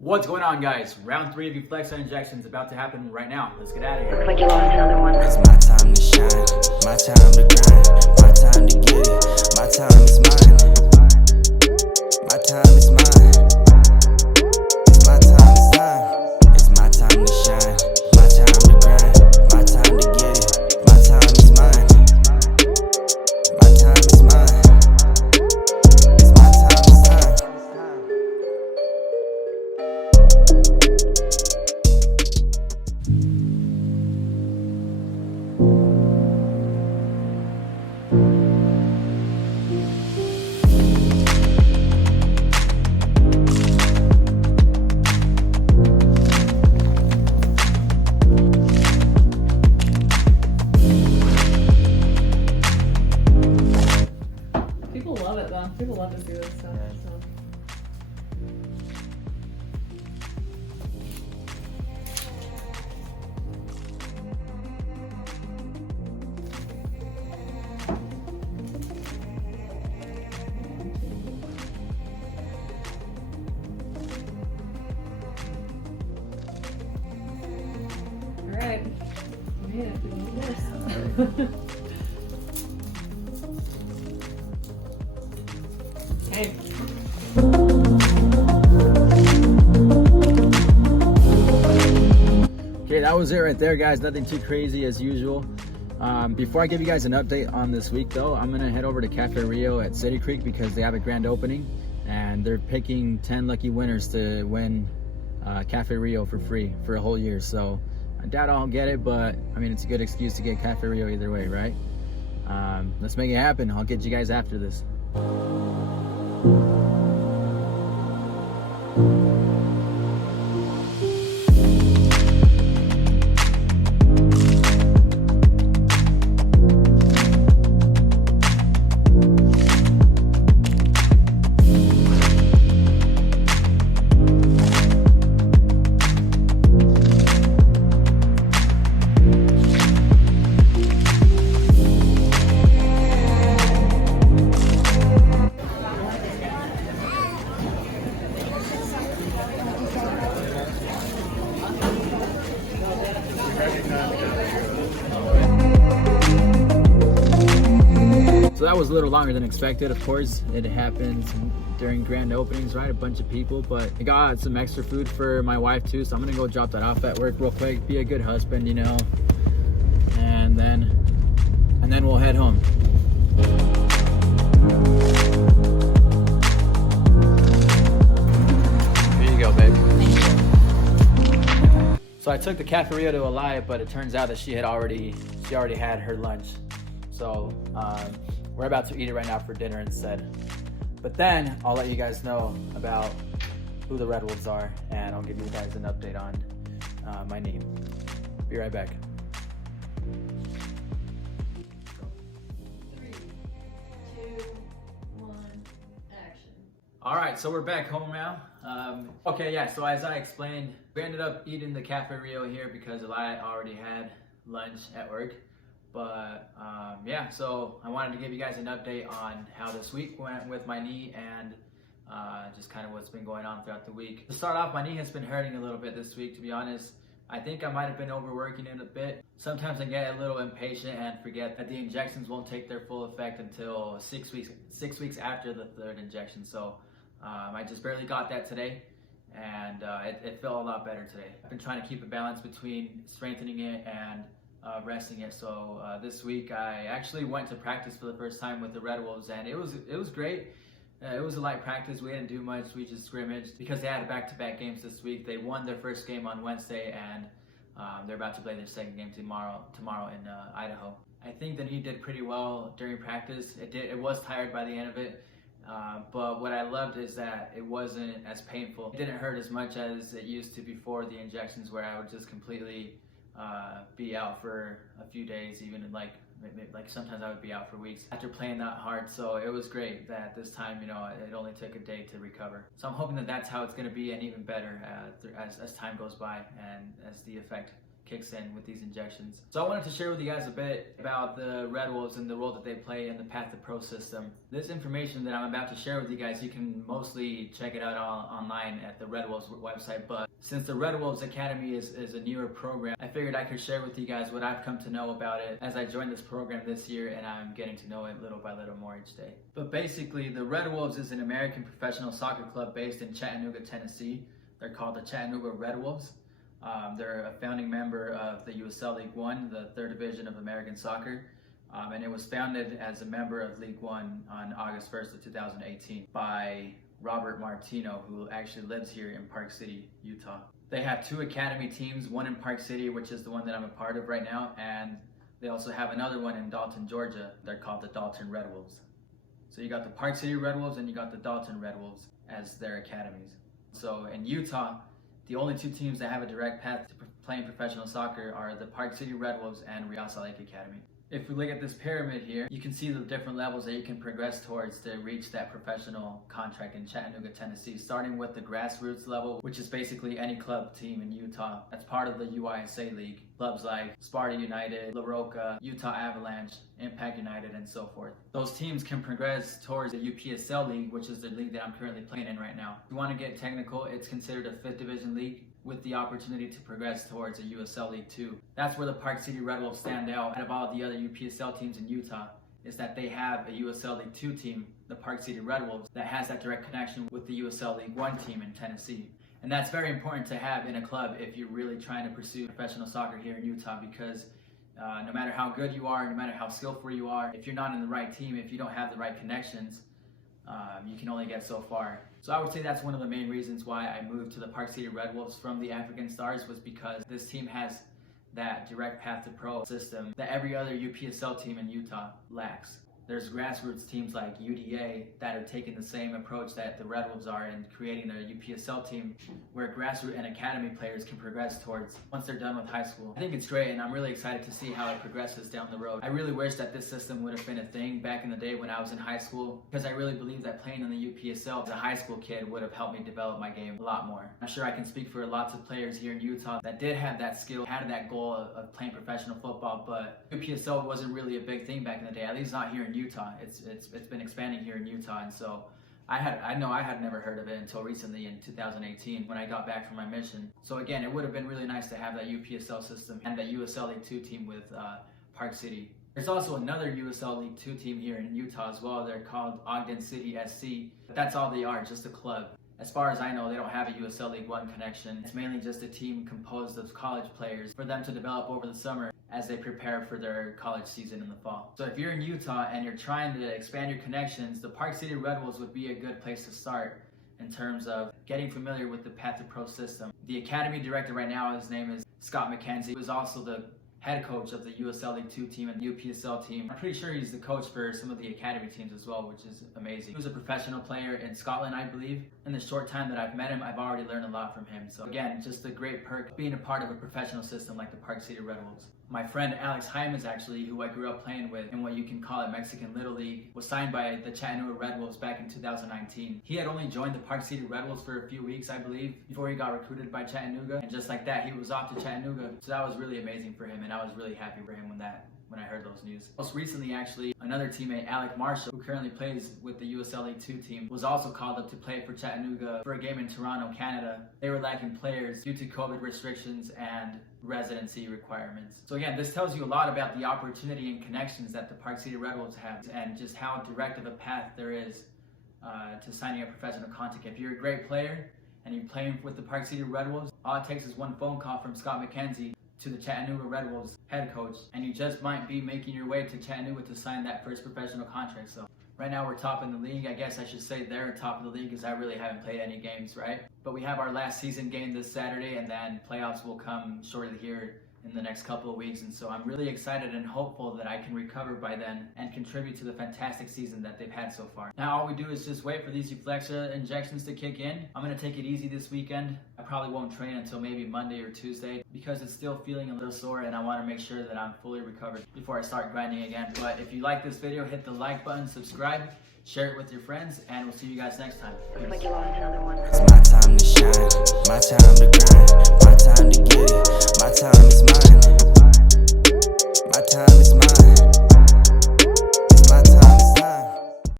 What's going on, guys? Round 3 of Euflexxa Injections about to happen right now. Let's get out of here. Looks like you lost another one. It's my time to shine, my time to grind, my time to get it, my time is mine, my time is mine, it's my time, it's my time to shine, my time to grind, my time to get it, my time is mine, my time is mine, it's my time, People love it though. People love to see this stuff. So. All right. Man, I can do this. Hey. Okay, that was it right there, guys. Nothing too crazy as usual. Before I give you guys an update on this week, though, I'm gonna head over to Cafe Rio at City Creek because they have a grand opening and they're picking 10 lucky winners to win Cafe Rio for free for a whole year. So I doubt I'll get it, but I mean, it's a good excuse to get Cafe Rio either way, right? Let's make it happen. I'll get you guys after this. So that was a little longer than expected. Of course, it happens during grand openings, right? A bunch of people, but I got some extra food for my wife too, so I'm gonna go drop that off at work real quick, be a good husband, you know, and then we'll head home. Here you go, babe. So I took the Cafe Rio to Elia, but it turns out that she already had her lunch. So we're about to eat it right now for dinner instead. But then I'll let you guys know about who the Red Wolves are, and I'll give you guys an update on my knee. Be right back. 3, 2, 1, action. All right, so we're back home now. Okay, yeah, so as I explained, we ended up eating the Cafe Rio here because Elia already had lunch at work. But yeah, so I wanted to give you guys an update on how this week went with my knee and just kind of what's been going on throughout the week. To start off, my knee has been hurting a little bit this week, to be honest. I think I might have been overworking it a bit. Sometimes I get a little impatient and forget that the injections won't take their full effect until 6 weeks after the third injection. So I just barely got that today, and it felt a lot better today. I've been trying to keep a balance between strengthening it and resting it. So this week I actually went to practice for the first time with the Red Wolves, and it was great. It was a light practice. We didn't do much. We just scrimmaged because they had back-to-back games this week. They won their first game on Wednesday, and they're about to play their second game tomorrow in Idaho. I think the knee did pretty well during practice. It was tired by the end of it, but what I loved is that it wasn't as painful. It didn't hurt as much as it used to before the injections, where I would just completely be out for a few days, even like sometimes I would be out for weeks after playing that hard. So it was great that this time, you know, it only took a day to recover. So I'm hoping that that's how it's going to be, and even better as time goes by and as the effect kicks in with these injections. So I wanted to share with you guys a bit about the Red Wolves and the role that they play in the PathToPro system. This information that I'm about to share with you guys, you can mostly check it out online at the Red Wolves website, but since the Red Wolves Academy is a newer program, I figured I could share with you guys what I've come to know about it as I joined this program this year, and I'm getting to know it little by little more each day. But basically, the Red Wolves is an American professional soccer club based in Chattanooga, Tennessee. They're called the Chattanooga Red Wolves. They're a founding member of the USLLeagueTwo, the third division of American soccer, and it was founded as a member of League One on August 1st of 2018 by Robert Martino, who actually lives here in Park City, Utah. They have 2 academy teams, one in Park City, which is the one that I'm a part of right now, and they also have another one in Dalton, Georgia. They're called the Dalton Red Wolves. So you got the Park City Red Wolves and you got the Dalton Red Wolves as their academies. So in Utah, the only 2 teams that have a direct path to playing professional soccer are the Park City Red Wolves and USLLeague Academy. If we look at this pyramid here, you can see the different levels that you can progress towards to reach that professional contract in Chattanooga, Tennessee, starting with the grassroots level, which is basically any club team in Utah that's part of the USLLeague League. Clubs like Sparta United, La Roca, Utah Avalanche, Impact United, and so forth. Those teams can progress towards the UPSL League, which is the league that I'm currently playing in right now. If you want to get technical, it's considered a 5th division league with the opportunity to progress towards a USLLeagueTwo. That's where the Park City Red Wolves stand out of all the other UPSL teams in Utah, is that they have a USLLeagueTwo team, the Park City Red Wolves, that has that direct connection with the USLLeague1 team in Tennessee. And that's very important to have in a club if you're really trying to pursue professional soccer here in Utah, because no matter how good you are, no matter how skillful you are, if you're not in the right team, if you don't have the right connections, you can only get so far. So I would say that's one of the main reasons why I moved to the Park City Red Wolves from the African Stars, was because this team has that direct path to pro system that every other UPSL team in Utah lacks. There's grassroots teams like UDA that are taking the same approach that the Red Wolves are in creating a UPSL team where grassroots and academy players can progress towards once they're done with high school. I think it's great, and I'm really excited to see how it progresses down the road. I really wish that this system would have been a thing back in the day when I was in high school, because I really believe that playing in the UPSL as a high school kid would have helped me develop my game a lot more. I'm sure I can speak for lots of players here in Utah that did have that skill, had that goal of playing professional football, but UPSL wasn't really a big thing back in the day, at least not here in Utah. It's been expanding here in Utah, and so I had never heard of it until recently in 2018 when I got back from my mission. So again, it would have been really nice to have that UPSL system and that USLLeague2 team with Park City. There's also another USLLeague2 team here in Utah as well. They're called Ogden City SC. But that's all they are, just a club. As far as I know, they don't have a USLLeague1 connection. It's mainly just a team composed of college players for them to develop over the summer as they prepare for their college season in the fall. So if you're in Utah and you're trying to expand your connections, the Park City Red Wolves would be a good place to start in terms of getting familiar with the PathToPro system. The academy director right now, his name is Scott McKenzie. He was also the head coach of the USLLeague2 team and UPSL team. I'm pretty sure he's the coach for some of the academy teams as well, which is amazing. He was a professional player in Scotland, I believe. In the short time that I've met him, I've already learned a lot from him. So again, just a great perk being a part of a professional system like the Park City Red Wolves. My friend Alex Hyman's actually, who I grew up playing with in what you can call it Mexican Little League, was signed by the Chattanooga Red Wolves back in 2019. He had only joined the Park City Red Wolves for a few weeks, I believe, before he got recruited by Chattanooga. And just like that, he was off to Chattanooga. So that was really amazing for him, and I was really happy for him when I heard those news. Most recently, actually, another teammate, Alec Marshall, who currently plays with the USLLeague2 team, was also called up to play for Chattanooga for a game in Toronto, Canada. They were lacking players due to COVID restrictions and residency requirements. So again, this tells you a lot about the opportunity and connections that the Park City Red Wolves have, and just how direct of a path there is to signing a professional contract. If you're a great player and you're playing with the Park City Red Wolves, all it takes is one phone call from Scott McKenzie to the Chattanooga Red Wolves head coach, and you just might be making your way to Chattanooga to sign that first professional contract. So right now we're top in the league. I guess I should say they're top of the league because I really haven't played any games, right? But we have our last season game this Saturday, and then playoffs will come shortly here in the next couple of weeks. And so I'm really excited and hopeful that I can recover by then and contribute to the fantastic season that they've had so far. Now all we do is just wait for these Euflexxa injections to kick in. I'm going to take it easy this weekend. I probably won't train until maybe Monday or Tuesday because it's still feeling a little sore, and I want to make sure that I'm fully recovered before I start grinding again. But if you like this video, hit the like button, subscribe. share it with your friends, and we'll see you guys next time. Looks like you lost another one. It's my time to shine, my time to grind, my time to get it, my time is mine, my time is mine.